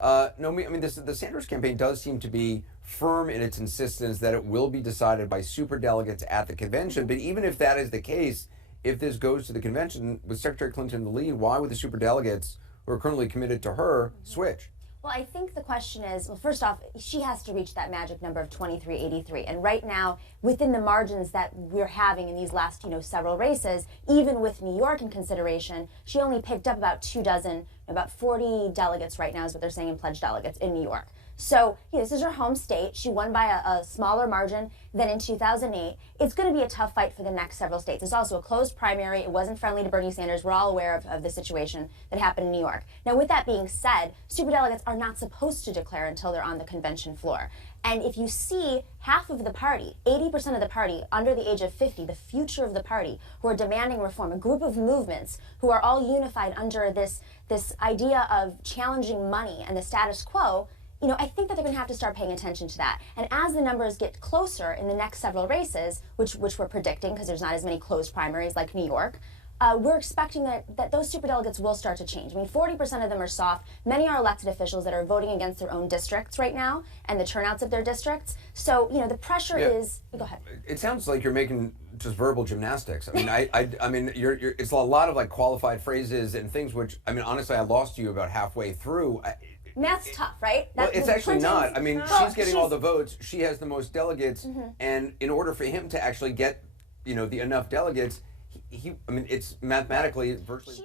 No, I mean, the Sanders campaign does seem to be firm in its insistence that it will be decided by superdelegates at the convention. But even if that is the case, if this goes to the convention with Secretary Clinton in the lead, why would the superdelegates who are currently committed to her switch? Well, I think the question is, well, first off, she has to reach that magic number of 2383. And right now, within the margins that we're having in these last, several races, even with New York in consideration, she only picked up about 24, about 40 delegates right now is what they're saying in pledged delegates in New York. So, this is her home state. She won by a smaller margin than in 2008. It's going to be a tough fight for the next several states. It's also a closed primary. It wasn't friendly to Bernie Sanders. We're all aware of the situation that happened in New York. Now, with that being said, superdelegates are not supposed to declare until they're on the convention floor. And if you see half of the party, 80% of the party under the age of 50, the future of the party, who are demanding reform, a group of movements who are all unified under this idea of challenging money and the status quo, I think that they're going to have to start paying attention to that. And as the numbers get closer in the next several races, which we're predicting because there's not as many closed primaries like New York, we're expecting that those superdelegates will start to change. I mean, 40% of them are soft. Many are elected officials that are voting against their own districts right now and the turnouts of their districts. So, the pressure is... Go ahead. It sounds like you're making just verbal gymnastics. I mean, I mean, it's a lot of like qualified phrases and things which, I mean, honestly, I lost you about halfway through. Math's tough, right? Well, it's actually not. I mean, she's getting all the votes. She has the most delegates, and in order for him to actually get, the enough delegates, I mean, it's mathematically virtually.